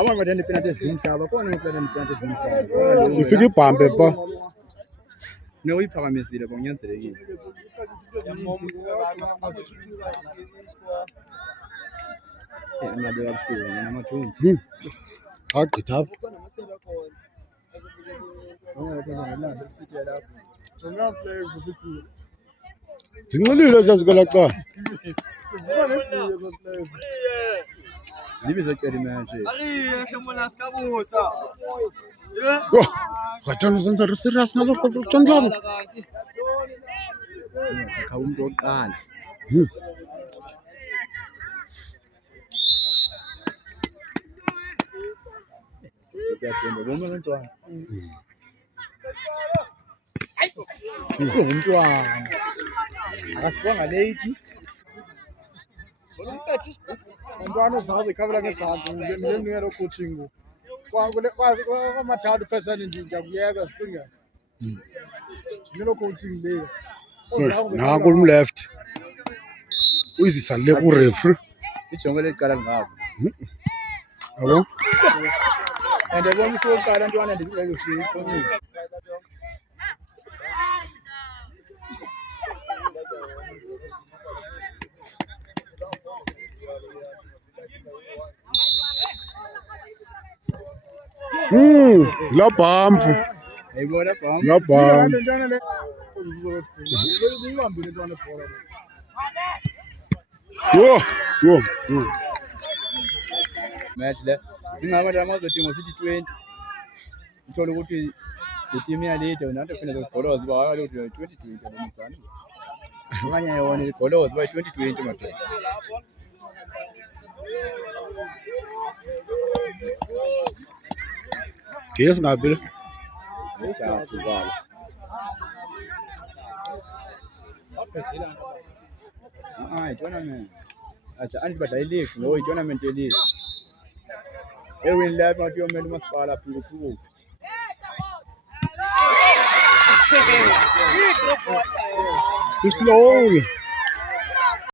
Abantu badani penalty zimhlaba khona ngipela penalty zimhlaba. Ifika ibhambe pa. No uyiphakamisile kunyanzelekile. Imali yabuhlungu namathunzi. Agqitha apha. Zinxilile zazikela cala. Libizo cela imanje. Yo, gajana zenza serious nalokho kuthandlana. Cha umuntu oqala. Ngiyaqonda bonke abantwana. Umntwana. Akasibanga late. Umntwana uzabe ikhamera ngesandla njeniyelo coaching. Kwamathathu person nje ngiyakuyeka sicinga. Nilo coaching le. Nangu left. Uyizisa le ku referee. Ijonge leqala ngapha. Yabo? And yabona isoqala ntwana ndikule kufika. La bump. Ayibona bam. La bump. Yo. Match le. Ingaba lamazothi ngo 20. Uthola ukuthi le team yalete nanto phela zogoloza ba kaloku 2020 abomzana. Abanye yona igoloza ba 2020 madoda. Yes, ngabe. Esakubala. Tournament. Acha anti badlala league no tournament ye league. Ewin lapha ngathi yomela umasipala phuluphulu. It's slow.